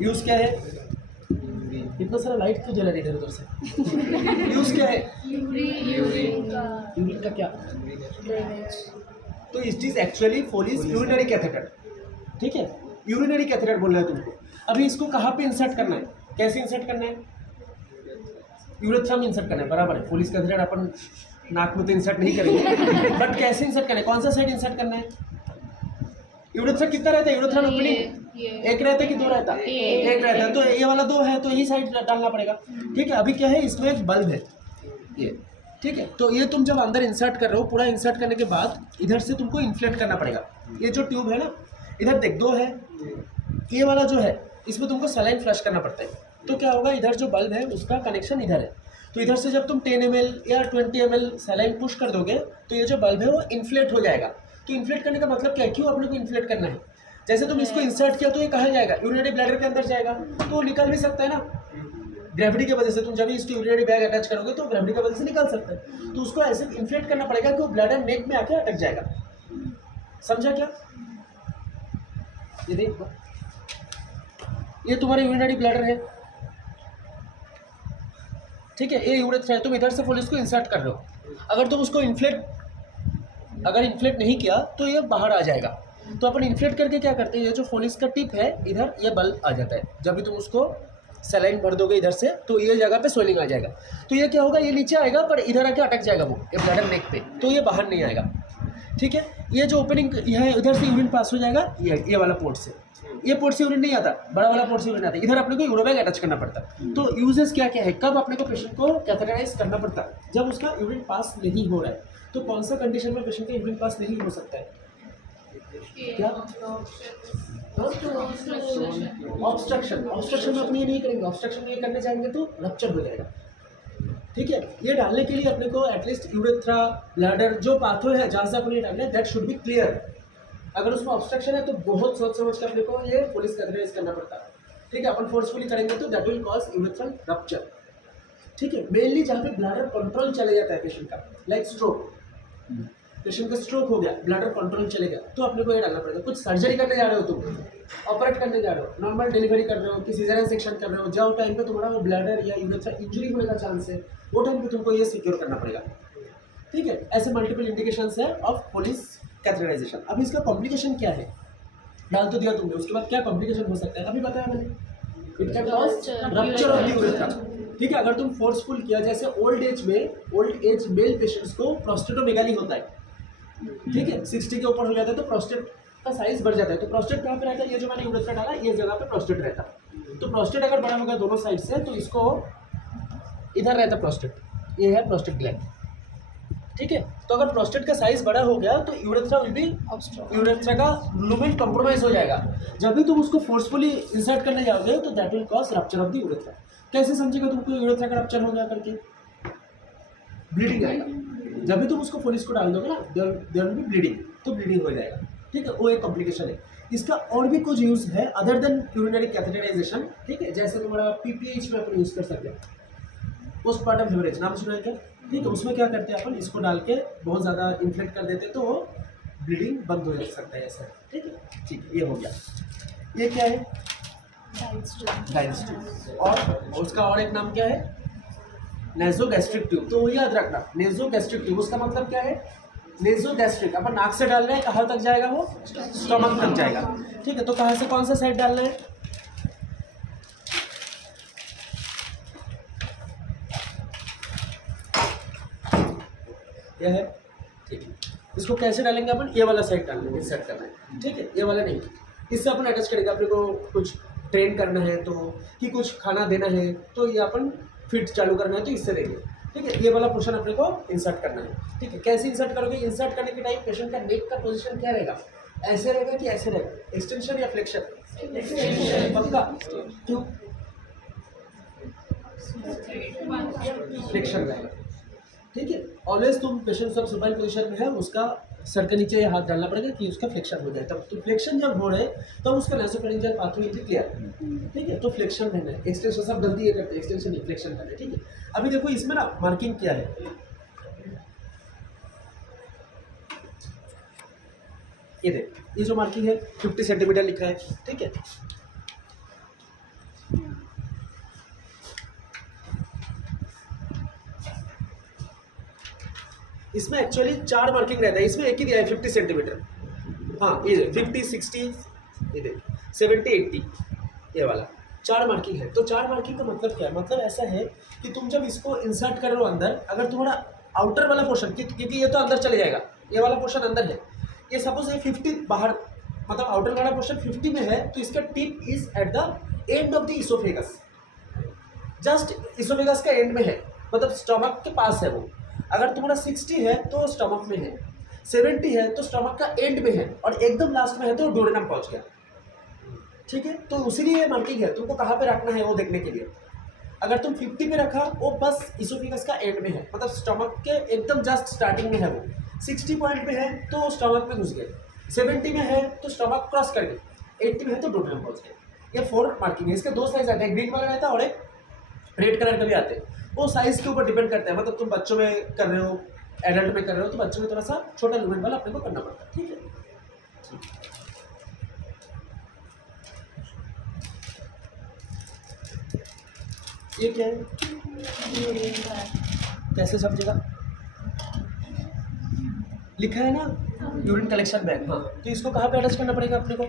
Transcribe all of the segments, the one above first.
Use क्या है? इतना सारा लाइट क्यों जला रही है इधर उधर से? यूज़ क्या है? यूरिन का क्या? तो it is actually Foley's urinary catheter, ठीक है, यूरिनरी कैथेटर बोल रहा है तुमको। अभी इसको कहाँ पे इंसर्ट करना है, कैसे इंसर्ट करना है? यूरेथ्रा में इंसर्ट करना है, बराबर है। फोलिस कैथेटर अपन नाक में तो इंसर्ट नहीं करेंगे, बट कैसे इंसर्ट करना है, कौन सा साइड इंसर्ट करना है? यूरेथ्रा कितना रहता है? यूरेथ्रा ओपनिंग एक रहता है कि दो रहता है? एक रहता है, तो ये वाला दो है तो यही साइड डालना पड़ेगा, ठीक है। अभी क्या है, इसमें एक बल्ब है ये, ठीक है। तो ये तुम जब अंदर इंसर्ट कर रहे हो, पूरा इंसर्ट करने के बाद इधर से तुमको इन्फ्लेट करना पड़ेगा। ये जो ट्यूब है ना, इधर देख दो है, ये वाला जो है इसमें तुमको सलाइन फ्लश करना पड़ता है। तो क्या होगा, इधर जो बल्ब है उसका कनेक्शन इधर है, तो इधर से जब तुम 10 ml या 20 ml सलाइन पुश कर दोगे तो ये जो बल्ब है वो इन्फ्लेट हो जाएगा। तो इन्फ्लेट करने का मतलब क्या है, क्यों अपने को इन्फ्लेट करना है? जैसे तुम इसको इंसर्ट किया तो ये कहाँ जाएगा? यूरिनरी ब्लैडर के अंदर जाएगा, तो वो निकल भी सकता है ना, ग्रेविटी की वजह से। तुम जब भी इसकी यूरिनरी बैग अटैच करोगे तो ग्रेविटी की वजह से निकल सकता है, तो उसको ऐसे इन्फ्लेट करना पड़ेगा कि वो ब्लैडर नेक में आके अटक जाएगा। समझा क्या? ये देखो, ये तुम्हारा यूरिनरी ब्लैडर है, ठीक है, ये यूरेथ्रा है। तुम इधर से फोलिस को इंसर्ट कर रहे हो, अगर तुम उसको अगर इन्फ्लेट नहीं किया तो ये बाहर आ जाएगा। तो अपन इन्फ्लेट करके क्या करते हैं, ये जो फोलिस का टिप है इधर, ये बल्ब आ जाता है। जब भी तुम उसको सलाइन भर दोगे इधर से तो ये जगह पे स्वेलिंग आ जाएगा, तो ये क्या होगा, ये नीचे आएगा पर इधर आके अटक जाएगा वो ये ब्लैडर नेक पे, तो ये बाहर नहीं आएगा, ठीक है। ये जो ओपनिंग है, इधर से यूरिन पास हो जाएगा, ये वाला पोर्ट से, ये पोर्ट से यूरिन नहीं आता, बड़ा वाला पोर्ट से यूरिन आता है, इधर अपने को यूरोबैग अटैच करना पड़ता है। तो यूजेस क्या क्या है, कब अपने को पेशेंट को कैथेटराइज करना पड़ता है? जब उसका यूरिन पास नहीं हो रहा है। तो कौन सा कंडीशन में पेशेंट का यूरिन पास नहीं हो सकता है? क्या? ऑब्स्ट्रक्शन। ऑब्स्ट्रक्शन में अपन ये नहीं करेंगे, ऑब्स्ट्रक्शन में ये करने जाएंगे तो रप्चर हो जाएगा, ठीक है। ये डालने के लिए अपने को एटलीस्ट यूरेथ्रा, ब्लैडर, जो पाथवे है जहाँ से अपन ये डालना है, दैट शुड बी क्लियर। अगर उसमें ऑब्स्ट्रक्शन है तो बहुत सोच समझ कर अपने को ये फोलिस कैथेटराइज करना पड़ता है, ठीक है। अपन फोर्सफुली करेंगे तो that will cause urethral rupture, ठीक है। मेनली जहाँ पे ब्लैडर कंट्रोल चले जाता है पेशेंट का, लाइक स्ट्रोक, पेशेंट का स्ट्रोक हो गया, ब्लैडर कंट्रोल चले गया, तो अपने को ये डालना पड़ेगा। कुछ सर्जरी करने जा रहे हो तुम, ऑपरेट करने जा रहे हो, नॉर्मल डिलीवरी कर रहे हो, किसी सिजेरियन सेक्शन कर रहे हो, जो टाइम पे तुम्हारा वो ब्लैडर या यूरेथ्रा इंजरी होने का चांस है, वो टाइम पे तुमको ये सिक्योर करना पड़ेगा, ठीक है। ऐसे मल्टीपल इंडिकेशंस है ऑफ फोलिस कैथेटराइजेशन। अब इसका कॉम्प्लिकेशन क्या है, डाल तो दिया तुमने, उसके बाद क्या कॉम्प्लिकेशन हो सकता है अभी बताया मैंने, it can cause rupture of the urethra, ठीक है। अगर तुम फोर्सफुल किया, जैसे ओल्ड एज मेल पेशेंट्स को प्रोस्टेटोमेगाली होता है, ठीक है, 60 के ऊपर हो जाता है तो प्रोस्टेट का साइज बढ़ जाता है। तो प्रोस्टेट कहाँ पे रहता है, ये जो मैंने यूरेथ्रा डाला ये जगह पे प्रोस्टेट रहता है। तो प्रोस्टेट अगर बड़ा होगा दोनों साइड से तो इसको इधर रहता है प्रोस्टेट, ये है प्रोस्टेट ग्लैंड, ठीक है। तो अगर प्रोस्टेट का साइज बड़ा हो गया तो यूरेथ्रा का लुमेन कॉम्प्रोमाइज हो जाएगा। जब भी तुम उसको फोर्सफुली इंसर्ट करने जाओगे तो that will cause rupture of the urethra. कैसे समझेगा तुमको यूरेथ्रा का रप्चर हो गया करके? ब्लीडिंग आएगा, जब भी तुम उसको फोलिस को डाल दोगे ना, देयर विल बी ब्लीडिंग, तो ब्लीडिंग हो जाएगा, ठीक है। वो एक कॉम्प्लिकेशन है। इसका और भी कुछ यूज है अदर देन यूरिनरी कैथेटराइजेशन, ठीक है। जैसे तुम्हारा पीपीएच में अपन यूज कर सकते हैं, पोस्टमार्टम हेमरेज, नाम सुना है क्या? ठीक है, उसमें क्या करते हैं अपन, इसको डाल के बहुत ज़्यादा इन्फ्लेट कर देते हैं तो वो ब्लीडिंग बंद हो सकता है ऐसा, ठीक है। ठीक है, ये हो गया। ये क्या है? डायस्ट्रिक। और उसका और एक नाम क्या है? नेज़ोगैस्ट्रिक ट्यूब। तो वो याद रखना, नेज़ोगैस्ट्रिक ट्यूब, उसका मतलब क्या है? नेज़ोगैस्ट्रिक, अपन नाक से डाल रहे हैं, कहाँ तक जाएगा वो? स्टमक तक जाएगा, ठीक है। तो कहाँ से कौन सा साइड डालना है? यह है, ठीक है। इसको कैसे डालेंगे अपन? ये वाला साइड डालना है, इंसर्ट करना है, ठीक है। ये वाला नहीं, इससे अपन अटैच करेंगे। अपने को कुछ ट्रेन करना है तो, कि कुछ खाना देना है तो ये अपन फिट चालू करना है तो इससे देंगे, ठीक है। ये वाला पोर्शन अपने को इंसर्ट करना है, ठीक है। कैसे इंसर्ट करोगे? इंसर्ट करने के टाइम पेशेंट का नेक का पोजीशन क्या रहेगा? ऐसे रहेगा कि ऐसे रहेगा? एक्सटेंशन या फ्लेक्शन? पक्का? क्यों? फ्लेक्शन रहेगा, ठीक है। ऑलवेज तुम पेशेंट सब सुपाइन पोजीशन में है, उसका सर के नीचे हाथ डालना पड़ेगा कि उसका फ्लेक्शन हो जाए। तब तो फ्लेक्शन जब हो रहे तब उसका नासोफेरिंजियल पाथवे विल बी क्लियर, ठीक है। तो फ्लेक्शन रहना है, एक्सटेंशन सब गलती ये करते हैं, एक्सटेंशन नहीं फ्लेक्शन करना है, ठीक है। अभी देखो इसमें ना मार्किंग क्या है, ये देख, ये जो मार्किंग है 50 सेंटीमीटर लिखा है, ठीक है। इसमें एक्चुअली 4 मार्किंग रहता है, इसमें एक ही दिया है 50 सेंटीमीटर। हाँ ये 50 60 ये देखिए 70 80 ये वाला 4 मार्किंग है। तो 4 मार्किंग का मतलब क्या है? मतलब ऐसा है कि तुम जब इसको इंसर्ट कर रहे हो अंदर, अगर तुम्हारा आउटर वाला पोर्शन, क्योंकि ये तो अंदर चले जाएगा, ये वाला पोर्शन अंदर है, ये सपोज ये 50 बाहर, मतलब आउटर वाला पोर्शन 50 में है, तो इसका tip is at the end of the oesophagus, just oesophagus का एंड में है, मतलब स्टमक के पास है वो। अगर तुम्हारा 60 है तो स्टमक में है, 70 है तो स्टमक का एंड में है, और एकदम लास्ट में है तो डोडेनम पहुंच गया। ठीक है, तो उसीलिए ये मार्किंग है, तुमको कहाँ पे रखना है वो देखने के लिए। अगर तुम 50 पे रखा, वो बस इसोफेगस का एंड में है, मतलब स्टमक के एकदम जस्ट स्टार्टिंग में है वो। 60 पॉइंट पे है तो स्टमक में घुस गए, 70 में है तो स्टमक क्रॉस कर गए, 80 में है तो डोडेनम पहुंच गए। ये 4 मार्किंग है। इसके 2 साइज आते हैं, ग्रीन वाला रहता है और एक रेड कलर का भी आते हैं। वो साइज के ऊपर डिपेंड करता है, मतलब तुम बच्चों में कर रहे हो, एडल्ट में कर रहे हो, तो बच्चों में थोड़ा सा छोटा लुमेंट वाला अपने को करना पड़ता है। ठीक है, ये क्या है? कैसे समझेगा? लिखा है ना यूरिन कलेक्शन बैग। हाँ, तो इसको कहाँ पे अटैच करना पड़ेगा अपने को?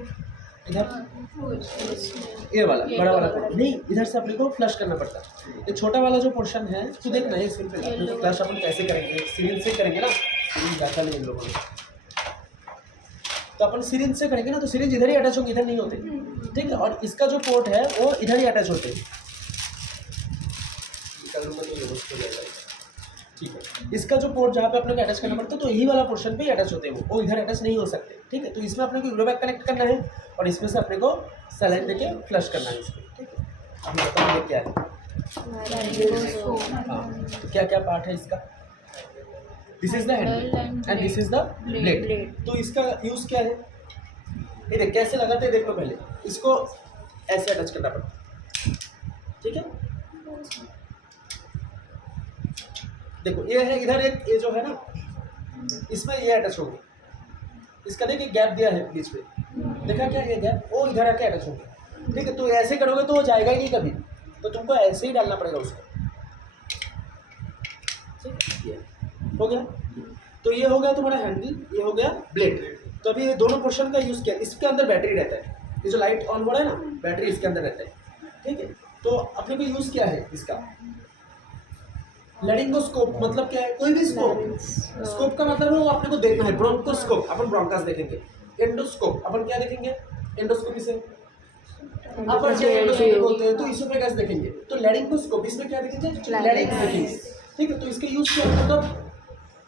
इधर, ये वाला बड़ा वाला नहीं, इधर से अपने को फ्लश करना पड़ता है। ये छोटा वाला जो पोर्शन है, तो देखना ये सिंपल है। तो फ्लश अपन कैसे करेंगे? सिरिंज से करेंगे ना, सिरिंज जाता नहीं इन लोगों ने, तो अपन सिरिंज से करेंगे ना, तो सिरिंज इधर ही अटैच होंगे, इधर नहीं होते। ठीक है, और इसका जो पोर्ट है वो इधर ही अटैच होते हैं। ठीक है, इसका जो पोर्ट जहाँ पे अपने को अटैच करना पड़ता है, तो यही वाला पोर्शन पे ही अटैच होते हैं वो इधर अटैच नहीं हो सकते। ठीक है, तो इसमें अपने को यूरोबैग कनेक्ट करना है, और इसमें से अपने को सलाइन देके फ्लश करना है इसको। ठीक है, अब बताओ ये क्या है? हाँ, तो क्या क्या पार्ट है इसका? This is the handle and this is the blade. तो इसका यूज क्या है? ये देख कैसे लगाते हैं, देखो पहले इसको ऐसे अटैच करना पड़ता है। ठीक है, देखो ये है इधर एक, ये जो है ना, इसमें ये अटैच होगी, इसका देखिए गैप दिया है बीच में, देखा क्या ये गैप, वो इधर आके अटैच होगी। ठीक है, तो ऐसे करोगे तो वो जाएगा ही नहीं कभी, तो तुमको ऐसे ही डालना पड़ेगा उसको। ठीक है, हो गया। तो ये हो गया तुम्हारा हैंडल, ये हो गया ब्लेड। तो अभी ये दोनों पोर्शन का यूज़ किया, इसके अंदर बैटरी रहता है, ये जो लाइट ऑन हो रहा है ना, बैटरी इसके अंदर रहता है। ठीक है, तो अपने को यूज़ क्या है इसका? लेरिंगोस्कोप मतलब क्या है? कोई भी स्कोप, स्कोप का मतलब है वो अपने को देखना है। ब्रोंकोस्कोप अपन ब्रोंकास देखेंगे, एंडोस्कोप अपन क्या देखेंगे? एंडोस्कोपी से अपन क्या एंडोस्कोपी बोलते हैं, तो इसोफेगस देखेंगे। तो लेरिंगोस्कोप इसमें क्या देखेंगे? लेरिंग्स देखेंगे। ठीक है, तो इसके यूज क्या है, मतलब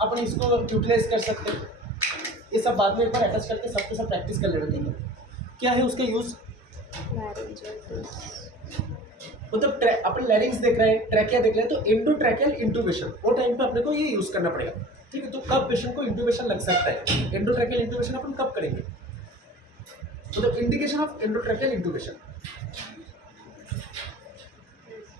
अपन इसको यूटिलाइज कर सकते हैं। ये सब बाद में एक बार अटैच करके सबके सब प्रैक्टिस कर लेना। ठीक है, क्या है उसका यूज? मतलब अपन लैरिंग्स देख रहे हैं, ट्रैकिया देख रहे हैं, तो एंडोट्रैकियल इंट्यूबेशन वो टाइम पे अपने को ये यूज करना पड़ेगा। ठीक है, तो कब पेशेंट को इंट्यूबेशन लग सकता है, एंडोट्रैकियल इंट्यूबेशन अपन कब करेंगे, मतलब indication of endotracheal intubation.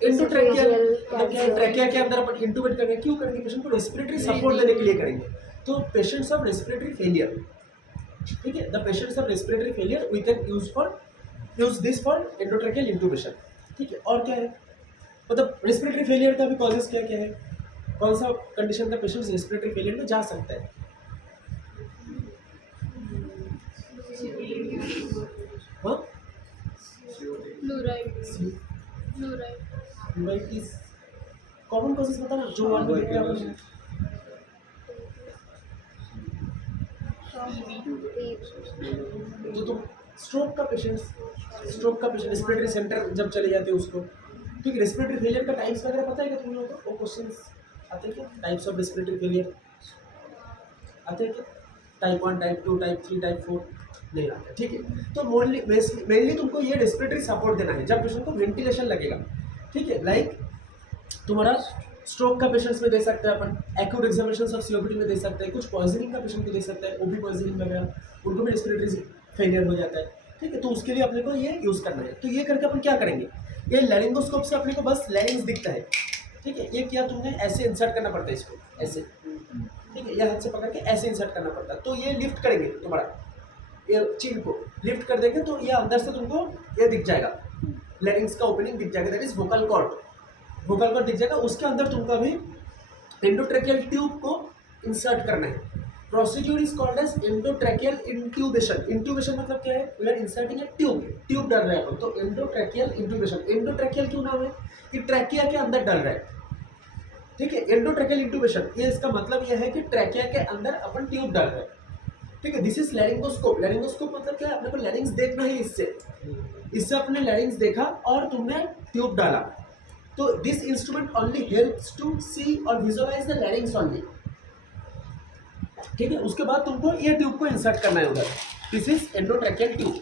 Endotracheal trachea के अंदर अपन इंट्यूबेट करेंगे, क्यों करेंगे? पेशेंट को रेस्पिरेटरी सपोर्ट देने के लिए करेंगे। तो पेशेंट्स ऑफ रेस्पिरेटरी फेलियर, ठीक है, the patients of respiratory failure we can use this for endotracheal intubation. ठीक है, और क्या है, मतलब रेस्पिरेटरी फेलियर का भी कॉजेज क्या क्या है, कौन सा कंडीशन का पेशेंट रेस्पिरेटरी फेलियर में जा सकता है? हाँ, फ्लूराइटिस कॉमन कॉजेज बता ना, जो वन देखते हैं अपन। तो तुम स्ट्रोक का पेशेंट रेस्पिरेटरी सेंटर जब चले जाते हैं उसको, ठीक है, रेस्पिरेटरी फेलियर का टाइप्स वगैरह पता है क्या तुम लोगों को? वो क्वेश्चंस आते हैं क्या? टाइप्स ऑफ रेस्पिरेटरी फेलियर आते हैं क्या? टाइप 1, टाइप 2, टाइप 3, टाइप 4 नहीं आते। ठीक है, तो मेनली तुमको ये रेस्पिरेटरी सपोर्ट देना है जब पेशेंट को वेंटिलेशन लगेगा। ठीक है, लाइक तुम्हारा स्ट्रोक का पेशेंट्स में दे सकते हैं अपन, एक्यूट एग्जामिनेशन ऑफ सीओपीडी में दे सकते हैं, कुछ पॉइजनिंग का पेशेंट को दे सकते हैं, ओबी पॉइजनिंग वगैरह, उनको भी रेस्पिरेटरी फेलियर हो जाता है। ठीक है, तो उसके लिए अपने को ये यूज़ करना है। तो ये करके अपन क्या करेंगे, ये लैरिंगोस्कोप से अपने को बस लैरिंग्स दिखता है। ठीक है, ये किया तुमने, ऐसे इंसर्ट करना पड़ता है इसको, ऐसे। ठीक है, ये हाथ से पकड़ के ऐसे इंसर्ट करना पड़ता है। तो ये लिफ्ट करेंगे, तुम्हारा ये चीन को लिफ्ट कर देंगे, तो ये अंदर से तुमको ये दिख जाएगा लैरिंग्स का ओपनिंग दिख जाएगा, दैट इज वोकल कॉर्ड दिख जाएगा। उसके अंदर तुमको अभी एंडोट्रेकियल ट्यूब को इंसर्ट करना है। Procedure is called as endotracheal intubation. Intubation मतलब क्या है, we are inserting a tube डाल रहे हैं अपन, तो एंडोट्रेकियल इंट्यूबेशन। एंडोट्रेकियल क्यों नाम है कि ट्रैकिया के अंदर डाल रहा है, ठीक है। एंडोट्रेकियल इंट्यूबेशन, ये इसका मतलब ये है कि ट्रैकिया के अंदर अपन ट्यूब डाल रहे हैं, ठीक है। This is laryngoscope. लैरिंगोस्कोप मतलब क्या है, अपने को लैरिंग्स देखना है, इससे अपने लैरिंग्स देखा और तुमने ट्यूब डाला। तो this instrument only helps to see और विजुअलाइज द लैरिंग्स ओनली, ठीक है। उसके बाद तुमको ये ट्यूब को इंसर्ट करना है उधर। दिस इज एंडोट्रेकियल ट्यूब,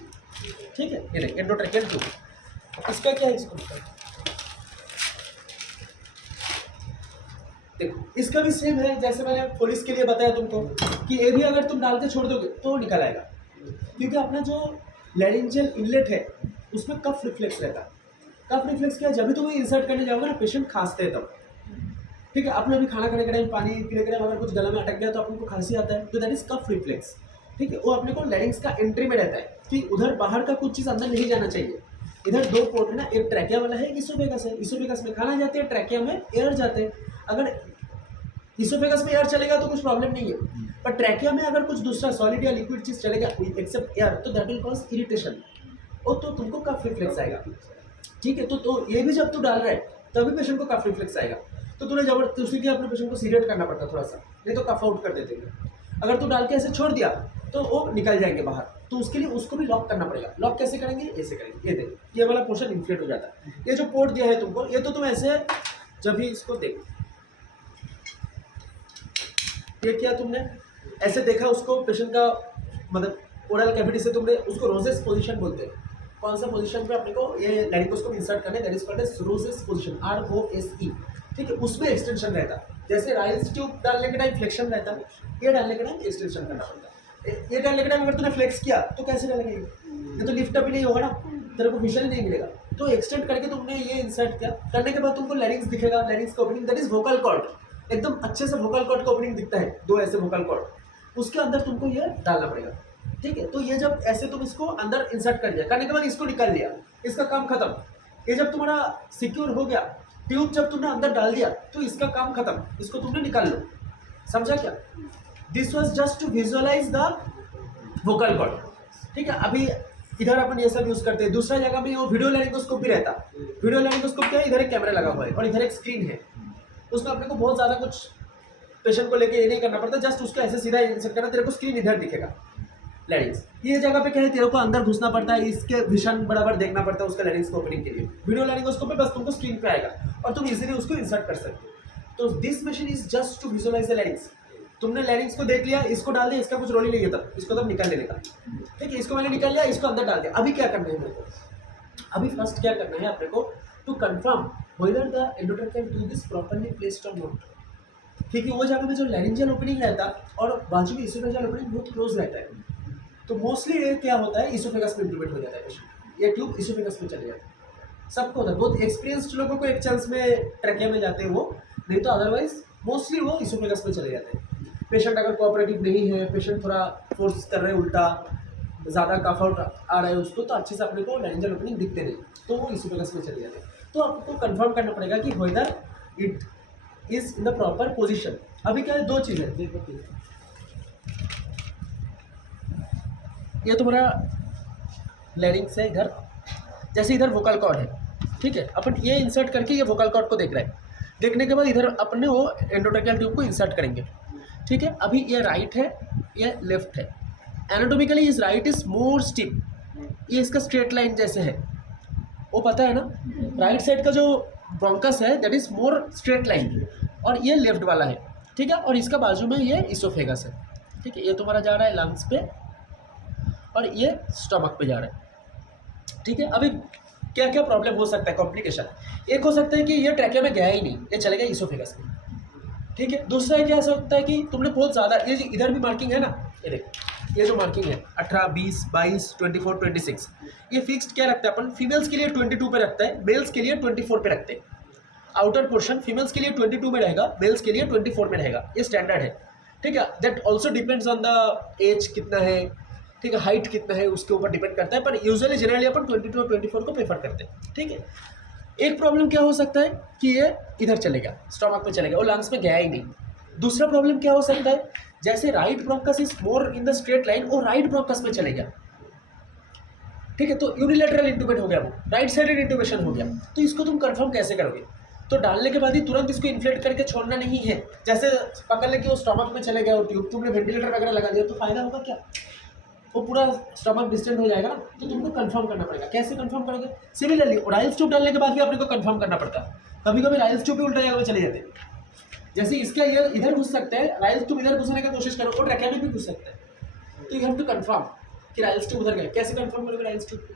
ठीक है। ये एंडोट्रेकियल ट्यूब, इसका क्या है, इसको देखो, इसका भी सेम है जैसे मैंने पुलिस के लिए बताया तुमको कि ये भी अगर तुम डाल के छोड़ दोगे तो निकल आएगा, क्योंकि अपना जो लैरिंजियल इनलेट है उसमें कफ रिफ्लेक्स रहता है। कफ रिफ्लेक्स क्या है, जब भी तुम्हें इंसर्ट करने जाओगे ना, पेशेंट खांसते हैं तब, ठीक है। अपने अभी खाना खाने के टाइम, पानी पीने के टाइम अगर कुछ गला में अटक गया तो अपन को खांसी आता है, तो दैट इज कफ रिफ्लेक्स, ठीक है। वो अपने को लैरिंग्स का एंट्री में रहता है कि उधर बाहर का कुछ चीज़ अंदर नहीं जाना चाहिए। इधर दो पोर्ट है ना, एक ट्रैकिया वाला है, एक इसोफेगस है। इसोफेगस में खाना जाते हैं, ट्रैकिया में एयर जाते हैं। अगर इसोफेगस में एयर चलेगा तो कुछ प्रॉब्लम नहीं है, पर ट्रैकिया में अगर कुछ दूसरा सॉलिड या लिक्विड चीज चलेगा एक्सेप्ट एयर, तो दैट विल कॉज इरिटेशन, और तो तुमको कफ रिफ्लेक्स आएगा, ठीक है। तो ये भी जब तू डाल रहा है तभी पेशेंट को कफ रिफ्लेक्स आएगा, तो तूने जबरदस्ती उसी के अपने पेशेंट को सीरियट करना पड़ता थोड़ा सा, नहीं तो कफ आउट कर देते हैं। अगर तू डाल के ऐसे छोड़ दिया तो वो निकल जाएंगे बाहर, तो उसके लिए उसको भी लॉक करना पड़ेगा। लॉक कैसे करेंगे, ऐसे करेंगे, ये देख, ये वाला पोर्शन इन्फ्लेट हो जाता है। ये जो पोर्ट दिया है तुमको, ये तो तुम ऐसे जब भी इसको देख, ये किया तुमने, ऐसे देखा उसको पेशेंट का, मतलब ओरल कैविटी से तुमने उसको रोजेस पोजीशन बोलते हैं। कौन सा पोजीशन पे अपने को ये लैरिंगोस्कोप इंसर्ट करने, that is called as Rose's position, ROSE, ठीक है। उसमें एक्सटेंशन रहता है, जैसे राइल्स ट्यूब डालने के टाइम फ्लेक्शन रहता है, ये डालने के टाइम एक्सटेंशन करना पड़ता है। ये डालने के टाइम अगर तूने फ्लेक्स किया तो कैसे डालेगा, ये तो लिफ्ट अप ही नहीं होगा ना, तेरे को विजन ही नहीं मिलेगा। तो एक्सटेंड करके तुमने ये इंसर्ट किया, करने के बाद तुमको लैरिंग्स दिखेगा, लैरिंग्स का opening, that is vocal cord, एकदम अच्छे से वोकल कॉर्ड का ओपनिंग दिखता है, दो ऐसे वोकल कॉर्ड, उसके अंदर तुमको ये डालना पड़ेगा, ठीक है। तो ये जब ऐसे तुम इसको अंदर इंसर्ट कर दिया, करने के बाद इसको निकाल लिया, इसका काम खत्म। ये जब तुम्हारा सिक्योर हो गया, ट्यूब जब तुमने अंदर डाल दिया तो इसका काम खत्म, इसको तुमने निकाल लो, समझा क्या। This was just to visualise the vocal cord, ठीक है। अभी इधर अपन ये सब यूज करते हैं, दूसरा जगह में वो वीडियो लैरिंगोस्कोप भी रहता। वीडियो लैरिंगोस्कोप क्या है, इधर एक कैमरा लगा हुआ है और इधर एक स्क्रीन है, उसमें अपने को बहुत ज़्यादा कुछ पेशेंट को लेके ये नहीं करना पड़ता, जस्ट उसको ऐसे सीधा इंसर्ट करना, तेरे को स्क्रीन इधर दिखेगा लैरिंग्स। ये जगह पे क्या है, तेरे को अंदर घुसना पड़ता है, इसके विजन बराबर देखना पड़ता है उसका लैरिंग्स को ओपनिंग के लिए। वीडियो लैरिंगोस्कोप पे बस तुमको स्क्रीन पे आएगा और तुम इजीली उसको इंसर्ट कर सकते हो। तो this machine is just to visualise the larynx. तुमने लैरिंग्स को देख लिया, इसको डाल दिया, इसका कुछ रोल ही नहीं है, तब इसको तब निकाल लेने का, ठीक है। इसको मैंने निकाल लिया, इसको अंदर डाल दिया। अभी क्या करना है मेरे को, अभी फर्स्ट क्या करना है अपने को, to confirm whether the endotracheal tube is properly placed or not, क्योंकि वो जगह में जो लैरिंजियल ओपनिंग रहता है और बाजू में इसोफेजियल ओपनिंग बहुत क्लोज रहता है, तो मोस्टली ये क्या होता है, इसोफेगस में इंप्लीमेंट हो जाता है पेशेंट, ये ट्यूब इसोफेगस में चले जाता है। सबको होता है, बहुत एक्सपीरियंस्ड लोगों को एक चांस में ट्रैकिया में जाते हैं वो, नहीं तो अदरवाइज मोस्टली वो इसोफेगस में चले जाते हैं। पेशेंट अगर कोऑपरेटिव नहीं है, पेशेंट थोड़ा फोर्स कर रहे हैं, उल्टा ज़्यादा कफ आउट आ रहा है उसको, तो अच्छे से अपने को लैरिंजियल ओपनिंग दिखते नहीं, तो वो इसोफेगस में चले जाते हैं। तो आपको कंफर्म करना पड़ेगा कि whether it is in the proper position. अभी क्या है, दो चीज़ें, ये तुम्हारा लैरिंग्स है इधर, जैसे इधर वोकल कॉर्ड है, ठीक है। अपन ये इंसर्ट करके ये वोकल कॉर्ड को देख रहे हैं, देखने के बाद इधर अपने वो एंडोट्रेकियल ट्यूब को इंसर्ट करेंगे, ठीक है। अभी ये राइट है, ये लेफ्ट है। एनाटोमिकली इस राइट इज मोर स्टिप, ये इसका स्ट्रेट लाइन जैसे है, वो पता है ना, राइट साइड का जो ब्रोंकस है that is more straight line, और ये लेफ्ट वाला है, ठीक है। और इसका बाजू में ये इसोफेगस है, ठीक है। ये तुम्हारा जा रहा है लंग्स पे और ये स्टमक पे जा रहा है, ठीक है। अभी क्या क्या प्रॉब्लम हो सकता है, कॉम्प्लिकेशन, एक हो सकता है कि ये ट्रैकिया में गया ही नहीं, ये चले गया इसोफेगस में, ठीक है। दूसरा क्या ऐसा होता है कि तुमने बहुत ज़्यादा, ये इधर भी मार्किंग है ना, ये देख, ये जो मार्किंग है 18, 20, 22, 24, 26, ये फिक्स्ड क्या रखता है अपन, फीमेल्स के लिए 22 पे रखता है, मेल्स के लिए 24 पे रखते हैं। आउटर पोर्शन फीमेल्स के लिए 22 में रहेगा, मेल्स के लिए 24 में रहेगा, ये स्टैंडर्ड है, ठीक है। That also depends on the age कितना है, ठीक है, हाइट कितना है उसके ऊपर डिपेंड करता है, पर यूजुअली जनरली अपन 22 और 24 को प्रेफर करते हैं। ठीक है, एक प्रॉब्लम क्या हो सकता है कि ये इधर चलेगा, स्टमक में चलेगा, वो लंग्स में गया ही नहीं। दूसरा प्रॉब्लम क्या हो सकता है, जैसे right bronchus is more in the straight line, वो राइट ब्रोंकस में चले गया। ठीक है, तो यूनिलेटरल इंटूबेट हो गया, वो राइट साइडेड इंटूबेशन हो गया। तो इसको तुम कंफर्म कैसे करोगे? तो डालने के बाद ही तुरंत इसको इन्फ्लेट करके छोड़ना नहीं है। जैसे पकड़ ले कि वो स्टमक में चले गया वो ट्यूब, तुमने वेंटिलेटर वगैरह लगा दिया तो फायदा होगा क्या? वो पूरा स्टमक डिस्टेंट हो जाएगा ना। तो तुमको कंफर्म करना पड़ेगा। कैसे कंफर्म करोगे? सिमिलरली राइल्स ट्यूब डालने के बाद भी अपने को कंफर्म करना पड़ता है। कभी कभी राइल्स ट्यूब भी उल्टा जगह में चले जाते हैं। जैसे इसका ये इधर घुस सकते हैं, राइल्स ट्यूब इधर घुसने की कोशिश करो, और ट्रैकिया में भी घुस सकते हैं। तो यू हैव टू कंफर्म कि राइल्स ट्यूब उधर गए। कैसे कंफर्म करोगे राइल्स ट्यूब?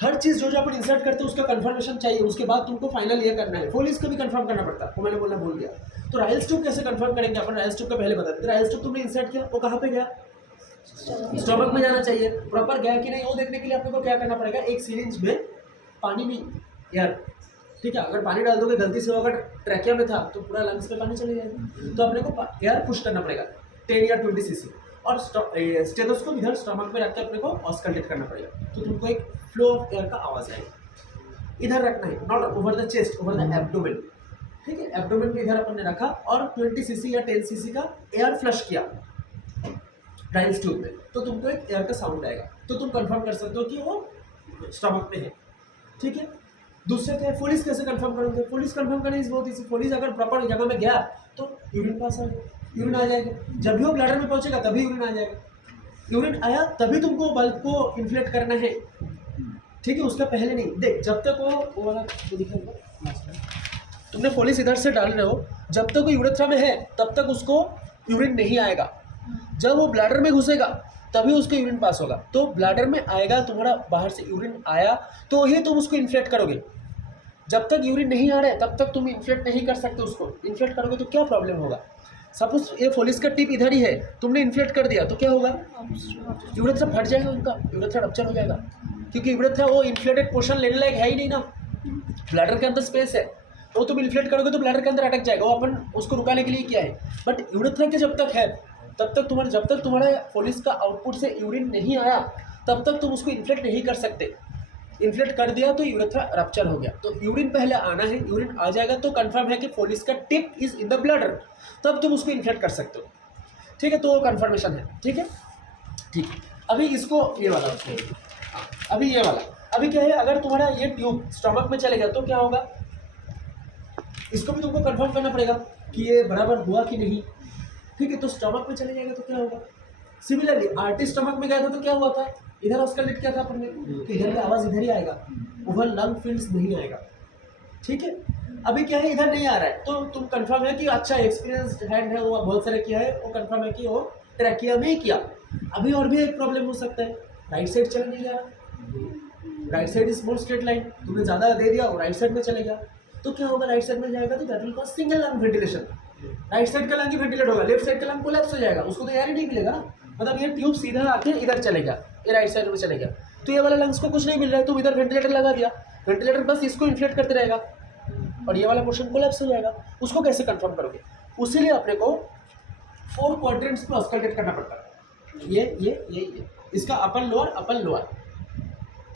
हर चीज़ जो अपन इंसर्ट करते हैं उसका कंफर्मेशन चाहिए, उसके बाद तुमको फाइनल ये करना है। फोलिस को भी कंफर्म करना पड़ता है, वो मैंने बोलना भूल गया। तो राइल्स ट्यूब कैसे कंफर्म करेंगे अपन? राइल्स ट्यूब का पहले बता देते। राइल्स ट्यूब तुमने इंसर्ट किया, वो कहाँ पे गया? स्टमक में जाना चाहिए। प्रॉपर गया कि नहीं वो देखने के लिए आपको क्या करना पड़ेगा, एक सिरिंज में पानी में एयर, ठीक है, अगर पानी डाल दोगे गलती से, अगर ट्रैकिया में था तो पूरा लंग्स में पानी चले जाएगा। तो अपने को एयर पुश करना पड़ेगा 10 या 20 सीसी, और स्टेथोस्कोप इधर स्टमक में रख के अपने को ऑस्कल्टेट करना पड़ेगा। तो तुमको एक फ्लो ऑफ एयर का आवाज़ आएगा। इधर रखना है, not over the chest, over the abdomen. ठीक है, एब्डोमेन पे इधर अपन ने रखा और 20 सीसी या 10 सीसी का एयर फ्लश किया राइल्स ट्यूब में, तो तुमको एक एयर का साउंड आएगा। तो तुम कंफर्म कर सकते हो कि वो स्टमक में है। ठीक है, दूसरे क्या है, फोलिस कैसे कंफर्म करोगे? फोलिस कंफर्म करने इज बहुत इजी। फोलिस अगर प्रॉपर जगह में गया तो यूरिन पास आ गया, यूरिन आ जाएगा। जब भी वो ब्लैडर में पहुंचेगा तभी यूरिन आ जाएगा। यूरिन आया तभी तुमको बल्ब को इन्फ्लेट करना है। ठीक है, उसका पहले नहीं। देख, जब तक वो वाला तो दिखाऊंगा, तुमने फोलिस इधर से डाल रहे हो, जब तक वो यूरेथ्रा में है तब तक उसको यूरिन नहीं आएगा। जब वो ब्लैडर में घुसेगा तभी उसको यूरिन पास होगा। तो ब्लैडर में आएगा, तुम्हारा बाहर से यूरिन आया तो ही तुम उसको इन्फ्लेट करोगे। जब तक यूरिन नहीं आ रहा है तब तक तुम इन्फ्लेट नहीं कर सकते उसको। इन्फ्लेट करोगे तो क्या प्रॉब्लम होगा? सपोज ये फोलिस का टिप इधर ही है, तुमने इन्फ्लेट कर दिया तो क्या होगा? यूरेथ्रा फट जाएगा, उनका यूरेथ्रा रप्चर हो जाएगा, क्योंकि यूरेथ्रा वो इन्फ्लेटेड पोर्शन लेने लायक है ही नहीं ना। ब्लैडर के अंदर स्पेस है, वो तुम इन्फ्लेट करोगे तो ब्लैडर के अंदर अटक जाएगा। वो अपन उसको रुकाने के लिए किया है। बट यूरेथ्रा के जब तक है तब तक तुम्हारे, जब तक तुम्हारे फोलिस का आउटपुट से यूरिन नहीं आया तब तक तुम उसको इन्फ्लेट नहीं कर सकते। इन्फ्लेट कर दिया तो यूरेथ्रा रप्चर हो गया। तो यूरिन पहले आना है, यूरिन आ जाएगा तो कंफर्म है कि फोलिस का tip is in the bladder, तब तुम उसको इन्फ्लेट कर सकते हो। ठीक है, तो वो कंफर्मेशन है। ठीक है, ठीक। अभी इसको ये वाला, अभी ये वाला, अभी क्या है, अगर तुम्हारा ये ट्यूब स्टमक में चलेगा तो क्या होगा? इसको भी तुमको कंफर्म करना पड़ेगा कि ये बराबर हुआ कि नहीं। ठीक है, तो स्टमक में चले जाएगा तो क्या होगा? सिमिलरली आर्टी स्टमक में गया था तो क्या हुआ था? इधर ऑस्कल्टेट किया था अपन ने, तो इधर की आवाज़ इधर ही आएगा, ओवर लंग फील्ड्स नहीं आएगा। ठीक है, अभी क्या है, इधर नहीं आ रहा है तो तुम कंफर्म है कि अच्छा एक्सपीरियंस्ड हैंड है, वो बहुत सारे किया है, वो कंफर्म है कि वो ट्रैकिया में ही किया। अभी और भी एक प्रॉब्लम हो सकता है, राइट साइड चला नहीं जा रहा, right side is more straight line, तुमने ज़्यादा दे दिया, वो राइट साइड में चले गया तो क्या होगा? राइट साइड में जाएगा तो that will cause single lung ventilation. Right side का लंग ही वेंटिलेट होगा, लेफ्ट साइड का लंग कोलैप्स हो जाएगा, उसको तो एयर ही नहीं मिलेगा ना। मतलब ये ट्यूब सीधा आके इधर चलेगा, ये राइट साइड में चलेगा, तो ये वाला लंग्स को कुछ नहीं मिल रहा है, तुम इधर वेंटिलेटर लगा दिया, वेंटिलेटर बस इसको इन्फ्लेट करते रहेगा और ये वाला पोर्शन कोलैप्स हो जाएगा। उसको कैसे कंफर्म करोगे? उसीलिए अपने को 4 क्वाड्रेंट्स पे ऑस्कल्टेट करना पड़ता है। ये इसका अपर लोअर।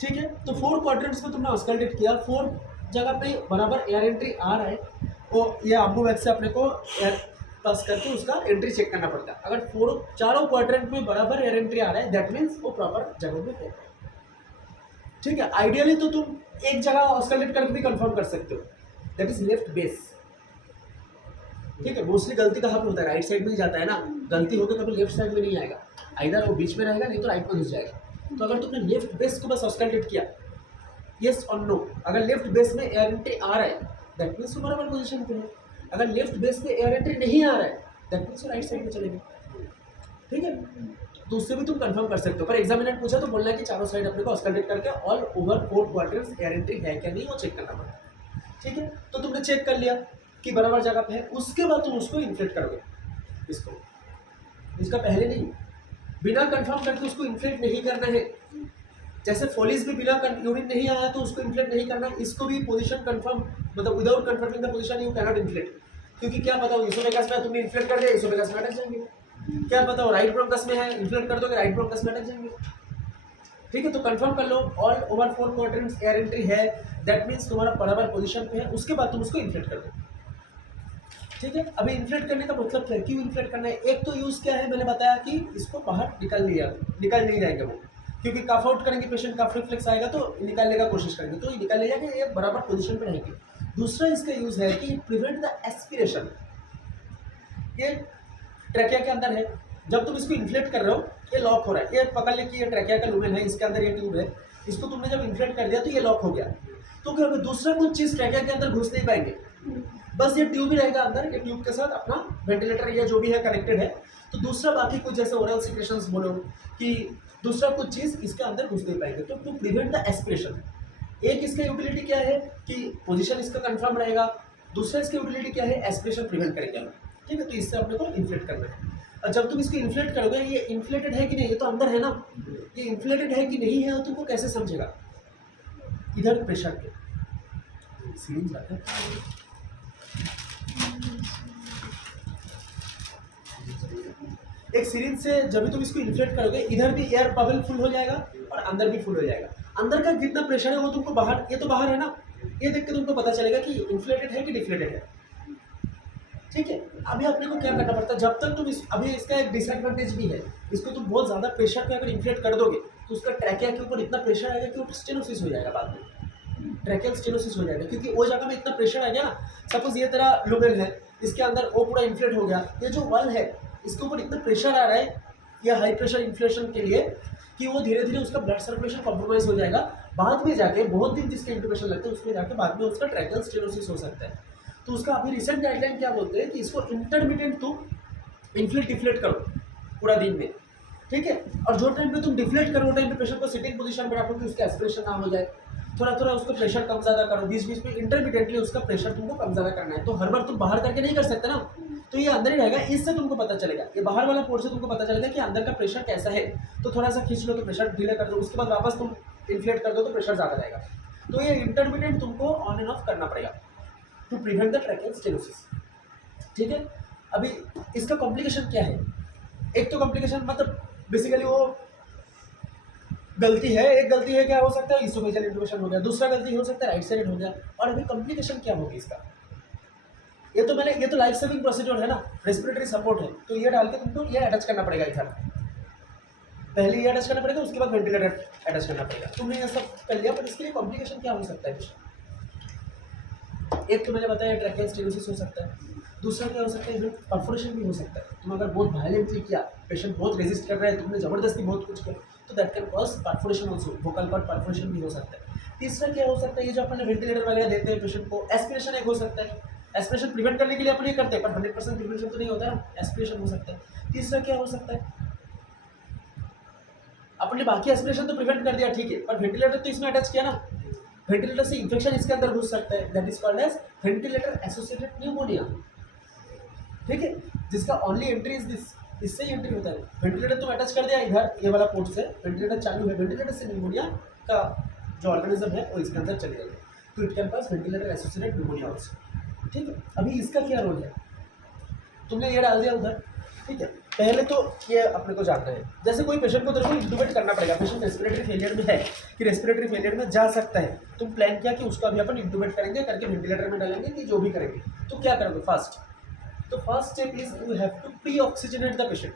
ठीक है, तो 4 क्वाड्रेंट्स में तुमने ऑस्कल्टेट किया, 4 जगह पे बराबर एयर एंट्री आ रहा है, तो ये आम्बू वैक्स से अपने को एयर पास करके उसका एंट्री चेक करना पड़ता है। अगर चारों क्वाड्रेंट में बराबर एयर एंट्री आ रहा है दैट मीन्स वो प्रॉपर जगह में है। ठीक है, आइडियली तो तुम एक जगह ऑस्कल्टेट करके भी कंफर्म कर सकते हो, दैट इज लेफ्ट बेस। ठीक है, मोस्टली गलती कहाँ पे होता है? राइट साइड में ही जाता है ना, गलती होकर कभी लेफ्ट साइड में नहीं आएगा, आइदर वो बीच में रहेगा नहीं तो राइट में घुस जाएगा। तो अगर तुमने लेफ्ट बेस को बस ऑस्कल्टेट किया, यस और नो, अगर लेफ्ट बेस में एयर एंट्री आ रहा है दैट मीन्स बराबर पोजीशन पे है, अगर लेफ्ट बेस में एयर एंट्री नहीं आ रहा है दैट मीन्स राइट साइड में चलेगा। ठीक है, तो उससे भी तुम कंफर्म कर सकते हो। पर एग्जामिनर पूछा तो बोलना है कि चारों साइड अपने को ऑस्कल्टेट करके all over 4 quadrants air entry है क्या नहीं वो चेक करना पड़ेगा। ठीक है, तो तुमने चेक कर लिया कि बराबर जगह पे है, उसके बाद तुम उसको इन्फ्लेट करोगे, इसका पहले नहीं, बिना कंफर्म करके उसको इन्फ्लेट नहीं करना है। जैसे फोलिस भी बिना यूरिन नहीं आया तो उसको इन्फ्लेट नहीं करना, इसको भी पोजीशन कंफर्म, मतलब without confirming the position you cannot inflate, क्योंकि क्या पता इसोफेगस में तुमने इन्फ्लेट कर दिया, इसोफेगस में अटक जाएंगे, क्या पता वो राइट ब्रोंकस में है, इन्फ्लेट कर दोगे राइट ब्रोंकस में अटक जाएंगे। ठीक है, तो कंफर्म कर लो all over 4 quadrants air entry है, दैट मीन्स तुम्हारा बराबर पोजीशन पे है, उसके बाद तुम उसको इन्फ्लेट कर दो। ठीक है, अभी इन्फ्लेट करने का मतलब क्या है, क्यों इन्फ्लेट करना है? एक तो यूज क्या है, मैंने बताया कि इसको बाहर निकल नहीं जाएंगे वो, क्योंकि कफ आउट करेंगे पेशेंट, कफ रिफ्लेक्स आएगा तो निकालने का कोशिश करेंगे, तो ये निकल ले जाएंगे, ये बराबर पोजीशन पे रहेंगे। दूसरा इसका यूज है कि प्रिवेंट द एस्पिरेशन। ये ट्रैकिया के अंदर है, जब तुम इसको इन्फ्लेट कर रहे हो ये लॉक हो रहा है, ये पकड़ ले कि ये ट्रैकिया का लुमेन है, इसके अंदर ये ट्यूब है, इसको तुमने जब इन्फ्लेट कर दिया तो ये लॉक हो गया, तो क्या होगा, दूसरा कुछ चीज़ ट्रैकिया के अंदर घुस नहीं पाएंगे, बस ये ट्यूब ही रहेगा अंदर, ये ट्यूब के साथ अपना वेंटिलेटर या जो भी है कनेक्टेड है, तो दूसरा बाकी कुछ जैसे ओरल सिक्रेशंस बोलो कि दूसरा कुछ चीज़ इसके अंदर घुस नहीं पाएंगे, तो टू प्रिवेंट द एस्पिरेशन। एक इसका यूटिलिटी क्या है कि पोजीशन इसका कंफर्म रहेगा, दूसरा इसकी यूटिलिटी क्या है, एस्पिरेशन प्रिवेंट करेंगे। ठीक है, तो इससे अपने को इन्फ्लेट करना है। और जब तुम इसको इन्फ्लेट करोगे, ये इन्फ्लेटेड है कि नहीं, ये तो अंदर है ना, ये इन्फ्लेटेड है कि नहीं है, और तुमको कैसे समझेगा, इधर प्रेशर के सीरीज जाता है, एक सीरीज से जब भी तुम इसको इन्फ्लेट करोगे, इधर भी एयर बबल फुल हो जाएगा और अंदर भी फुल हो जाएगा। अंदर का कितना प्रेशर है वो तुमको बाहर, ये तो बाहर है ना, ये देख के तुमको पता चलेगा कि इन्फ्लेटेड है कि डिफ्लेटेड है। ठीक है, अभी अपने को क्या करना पड़ता है, जब तक तुम अभी इसका एक डिसएडवांटेज भी है, इसको तुम बहुत ज़्यादा प्रेशर पे अगर इन्फ्लेट कर दोगे तो उसका ट्रैकिया के ऊपर इतना प्रेशर आएगा कि वो स्टेनोसिस हो जाएगा, बाद में ट्रैकियल स्टेनोसिस हो जाएगा, क्योंकि वो जगह में इतना प्रेशर आ गया ना। सपोज ये तेरा लुमेन है, इसके अंदर वो पूरा इन्फ्लेट हो गया, ये जो वॉल है इसके ऊपर इतना प्रेशर आ रहा है या हाई प्रेशर इन्फ्लेशन के लिए कि वो धीरे धीरे उसका ब्लड सर्कुलेशन कॉम्प्रोमाइज हो जाएगा, बाद में जाके बहुत दिन जिसके इंट्यूबेशन लगते हैं उसमें जाके बाद में उसका ट्रैकियल स्टेनोसिस हो सकता है। तो उसका अभी रिसेंट गाइडलाइन क्या बोलते हैं कि इसको इंटरमीडिएट तुम इन्फ्लेट डिफ्लेट करो पूरा दिन में। ठीक है, और जो टाइम पे तुम डिफ्लेट करो वो टाइम पे पेशेंट को सिटिंग पोजीशन में रखो कि उसका एस्पिरेशन ना हो जाए, थोड़ा थोड़ा उसको प्रेशर कम ज़्यादा करो, बीच बीच में इंटरमीडिएटली उसका प्रेशर तुमको कम ज़्यादा करना है। तो हर बार तुम बाहर करके नहीं कर सकते ना, तो ये अंदर ही रहेगा, इससे तुमको पता चलेगा, ये बाहर वाला पोर्ट से तुमको पता चलेगा कि अंदर का प्रेशर कैसा है, तो थोड़ा सा खींच लो तो प्रेशर ढीला कर दो, उसके बाद वापस तुम इन्फ्लेट कर दो तो प्रेशर ज़्यादा रहेगा। तो ये इंटरमीडिएट तुमको ऑन एंड ऑफ करना पड़ेगा to prevent the tracheal stenosis. ठीक है, अभी इसका कॉम्प्लिकेशन क्या है, एक तो कॉम्प्लिकेशन मतलब बेसिकली वो गलती है, एक गलती है क्या हो सकता है, इसोफेजियल इंट्यूबेशन हो गया, दूसरा गलती हो सकता है राइट साइड हो गया, और अभी कॉम्प्लिकेशन क्या होगी इसका, ये तो लाइफ सेविंग प्रोसीजर है ना, रेस्पिरेटरी सपोर्ट है, तो ये डाल के तुमको ये अटैच करना पड़ेगा इधर, पहले ये अटैच करना पड़ेगा, उसके बाद वेंटिलेटर अटैच करना पड़ेगा। तुमने ये सब कर लिया, पर इसके लिए कॉम्प्लिकेशन क्या हो सकता है, एक तो मैंने बताया ट्रैकियल स्टेनोसिस हो सकता है, दूसरा क्या हो सकता है, परफोरेशन भी हो सकता है। तुम अगर बहुत वायलेंटली किया, पेशेंट बहुत रेजिस्ट कर रहा है, तुमने ज़बरदस्ती बहुत कुछ किया, तो that can cause perforation also, vocal cord perforation भी हो सकता है। तीसरा क्या हो सकता है, ये जो अपने वेंटिलेटर वगैरह देते हैं पेशेंट को, एस्पिरेशन एक हो सकता है, एस्पिरेशन प्रिवेंट करने के लिए अपन ये करते हैं, पर 100% प्रिवेंशन तो नहीं होता है, एस्पिरेशन हो सकता है। तीसरा क्या हो सकता है, अपने बाकी एस्पिरेशन तो प्रिवेंट कर दिया, ठीक है, पर वेंटिलेटर तो इसमें अटैच किया ना, वेंटिलेटर से इन्फेक्शन इसके अंदर घुस सकता है, that is called as ventilator associated pneumonia. ठीक है, जिसका ओनली एंट्री इज दिस, इससे ही एंट्री होता है। वेंटिलेटर तुम अटैच कर दिया इधर ये वाला पोर्ट से, वेंटिलेटर चालू है, वेंटिलेटर से न्यूमोनिया का जो ऑर्गेनिज्म है वो इसके अंदर चले जाएगा, तो it can cause ventilator associated pneumonia also. ठीक है, अभी इसका क्या रोल है, तुमने ये डाल दिया उधर, ठीक है, पहले तो ये अपने को जानना है, जैसे कोई पेशेंट को तेरे को इंट्यूबेट करना पड़ेगा, पेशेंट रेस्पिरेटरी फेलियर में है कि रेस्पिरेटरी फेलियर में जा सकता है, तुम प्लान किया कि उसको अभी अपन इंट्यूबेट करेंगे, करके वेंटिलेटर में डालेंगे कि जो भी करेंगे, तो क्या करोगे फर्स्ट, तो first step is you have to pre oxygenate the patient.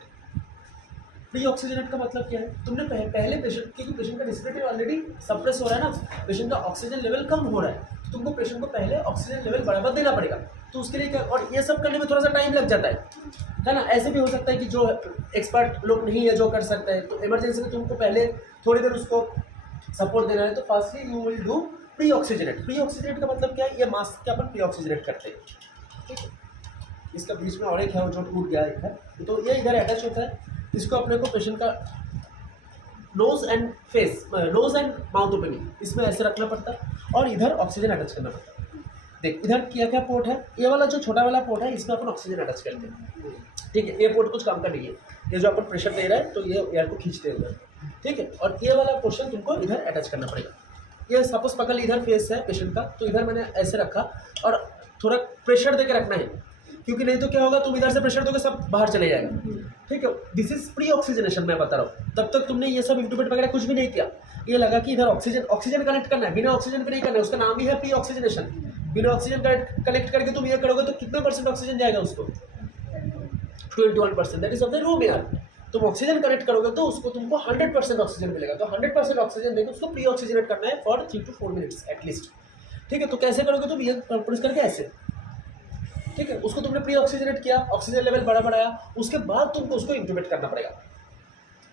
Pre oxygenate का मतलब क्या है, तुमने पहले पेशेंट, क्योंकि पेशेंट का रेस्पिरेटरी ऑलरेडी सप्रेस हो रहा है ना, पेशेंट का ऑक्सीजन लेवल कम हो रहा है, तो तुमको पेशेंट को पहले ऑक्सीजन लेवल बढ़ावा देना पड़ेगा, तो उसके लिए क्या, और ये सब करने में थोड़ा सा टाइम लग जाता है ना। ऐसे भी हो सकता है कि जो एक्सपर्ट लोग नहीं है जो कर सकता है, तो इमरजेंसी में तुमको पहले थोड़ी देर उसको सपोर्ट देना है, तो firstly you will do pre oxygenate. Pre oxygenate का मतलब क्या है, ये मास्क के अपन प्री ऑक्सीजनेट करते हैं, ठीक है, इसका बीच में और एक है जो टूट गया एक है, तो ये इधर अटैच होता है, इसको अपने को पेशेंट का nose and face, nose and mouth opening इसमें ऐसे रखना पड़ता है, और इधर ऑक्सीजन अटैच करना पड़ता है। देख इधर क्या क्या पोर्ट है, ये वाला जो छोटा वाला पोर्ट है इसमें अपन ऑक्सीजन अटैच करते हैं, ठीक है, ये पोर्ट कुछ काम का नहीं है, ये जो अपन प्रेशर दे रहा है तो ये एयर को खींचते हैं उधर, ठीक है, और ये वाला पोर्शन तुमको इधर अटैच करना पड़ेगा। ये सपोज पकड़ इधर फेस है पेशेंट का, तो इधर मैंने ऐसे रखा और थोड़ा प्रेशर दे के रखना है क्योंकि नहीं तो क्या होगा, तुम इधर से प्रेशर दोगे सब बाहर चले जाएगा, ठीक है। दिस इज प्री ऑक्सीजनेशन, मैं बता रहा हूँ। तब तक तुमने ये सब इंटूबेट वगैरह कुछ भी नहीं किया, ये लगा कि इधर ऑक्सीजन कनेक्ट करना है, बिना ऑक्सीजन के नहीं करना है, उसका नाम ही है प्री ऑक्सीजनेशन। बिना ऑक्सीजन कनेक्ट करके तुम ये करोगे तो कितना % ऑक्सीजन जाएगा उसको, 21%, that is of the room यार। तुम ऑक्सीजन कनेक्ट करोगे तो उसको तुमको 100% ऑक्सीजन मिलेगा, तो 100% ऑक्सीजन देकर उसको प्री ऑक्सीजनेट करना है फॉर 3 to 4 मिनट्स एटलीस्ट, ठीक है। तो कैसे करोगे तुम, ये प्रेस करके ऐसे, ठीक है। उसको तुमने प्री ऑक्सीजनेट किया, ऑक्सीजन लेवल बढ़ाया, उसके बाद तुमको उसको इंट्यूबेट करना पड़ेगा,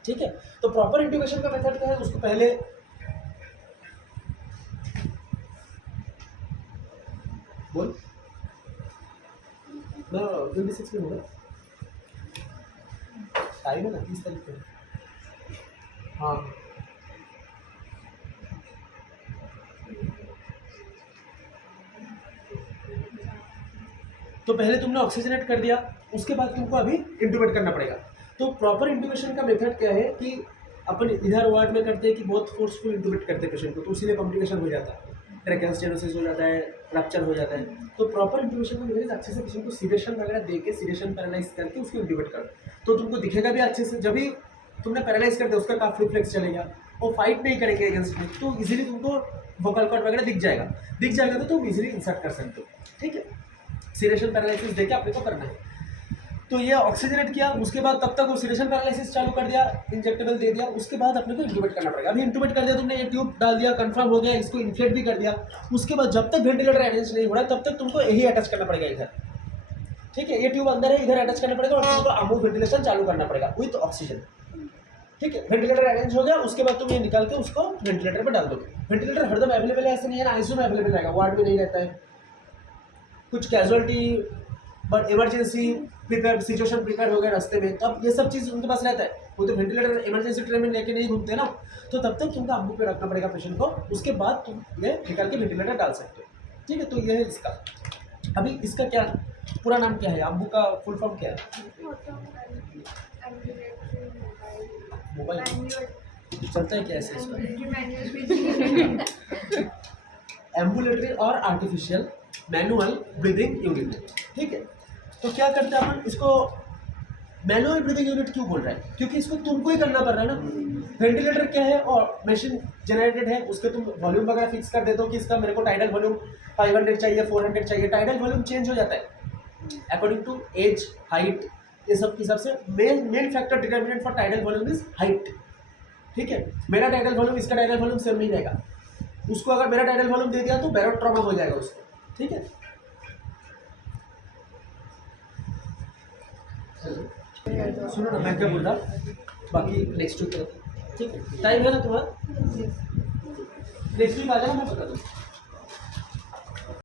ठीक है। तो प्रॉपर इंट्यूबेशन का मेथड क्या है, उसको पहले बोल ना, 26 में होगा टाइम है ना, 30 तारीख को। हाँ तो पहले तुमने ऑक्सीजनेट कर दिया, उसके बाद तुमको अभी इंट्यूबेट करना पड़ेगा। तो प्रॉपर इंट्यूबेशन का मेथड क्या है कि अपन इधर वार्ड में करते हैं कि बहुत फोर्सफुल इंट्यूबेट करते हैं पेशेंट को, तो उसीलिए कॉम्प्लिकेशन हो जाता है, ट्रैकियल स्टेनोसिस हो जाता है, रप्चर हो जाता है। तो प्रॉपर इंट्यूबेशन का मेथड अच्छे से पेशेंट को सीडेशन वगैरह दे के, सीडेशन पैरालाइज करके उसको इंट्यूबेट करो, तो तुमको दिखेगा भी अच्छे से। जब भी तुमने पैरालाइज कर दिया, उसका काफ रिफ्लेक्स चलेगा, वो फाइट नहीं करेंगे अगेंस्ट में, तो इजीली तुमको वोकल कॉर्ड वगैरह दिख जाएगा तो तुम इजीली इंसर्ट कर सकते हो, ठीक है। सीडेशन पैरालिसिस देके अपने को करना है। तो ये ऑक्सीजनेट किया, उसके बाद तब तक वो सीडेशन पैरालिसिस चालू कर दिया, इंजेक्टेबल दे दिया, उसके बाद अपने को इंट्यूबेट करना पड़ेगा। अभी इंट्यूबेट कर दिया तुमने, ये ट्यूब डाल दिया, कंफर्म हो गया, इसको इन्फ्लेट भी कर दिया। उसके बाद जब तक वेंटिलेटर अरेंज नहीं हो रहा है तब तक तुमको यही अटैच करना पड़ेगा इधर, ठीक है। ये ट्यूब अंदर है, इधर अटैच करना पड़ेगा और तुमको आमू वेंटिलेशन चालू करना पड़ेगा विथ ऑक्सीजन, ठीक है। वेंटिलेटर अरेंज हो गया, उसके बाद तुम ये निकाल के उसको वेंटिलेटर पर डाल दोगे। वेंटिलेटर हरदम अवेलेबल है ऐसा नहीं है ना, आईसीयू में अवेलेबल रहेगा, वार्ड में नहीं रहता है। कुछ casualty but emergency prepare situation prepare हो गया रास्ते में, तब ये सब चीज़ उनके पास रहता है। वो तो वेंटिलेटर इमरजेंसी ट्रेन में लेके नहीं घूमते ना, तो तब तक तुमको अम्बू पे रखना पड़ेगा पेशेंट को, उसके बाद तुम ये निकाल के वेंटिलेटर डाल सकते हो, ठीक है। तो ये है इसका। अभी इसका क्या पूरा नाम क्या है, अम्बू का फुल फॉर्म क्या है? मोबाइल चलता है क्या ऐसे इसका? एम्बुलेटरी और आर्टिफिशियल मैनुअल ब्रीदिंग यूनिट, ठीक है। तो क्या करते हैं अपन इसको मैनुअल ब्रीदिंग यूनिट क्यों बोल रहे हैं, क्योंकि इसको तुमको ही करना पड़ रहा है ना। वेंटिलेटर क्या है और मशीन जनरेटेड है, उसके तुम वॉल्यूम वगैरह फिक्स कर देते हो कि इसका मेरे को टाइडल वॉल्यूम 500 चाहिए, 400 चाहिए। टाइडल वॉल्यूम चेंज हो जाता है अकॉर्डिंग टू एज, हाइट, ये सब के हिसाब से। Main factor determinant for tidal volume is height, ठीक है। मेरा टाइडल वॉल्यूम इसका टाइडल वॉल्यूम सेम नहीं रहेगा, उसको अगर मेरा टाइडल वॉल्यूम दे दिया तो बैरोट्रॉमा हो जाएगा उसको, ठीक है। सुनो ना मैं क्या बोल रहा, बाकी नेक्स्ट वीक, ठीक है। टाइम है ना तुम्हारा, नेक्स्ट वीक आ जाना, मैं बता दूँ।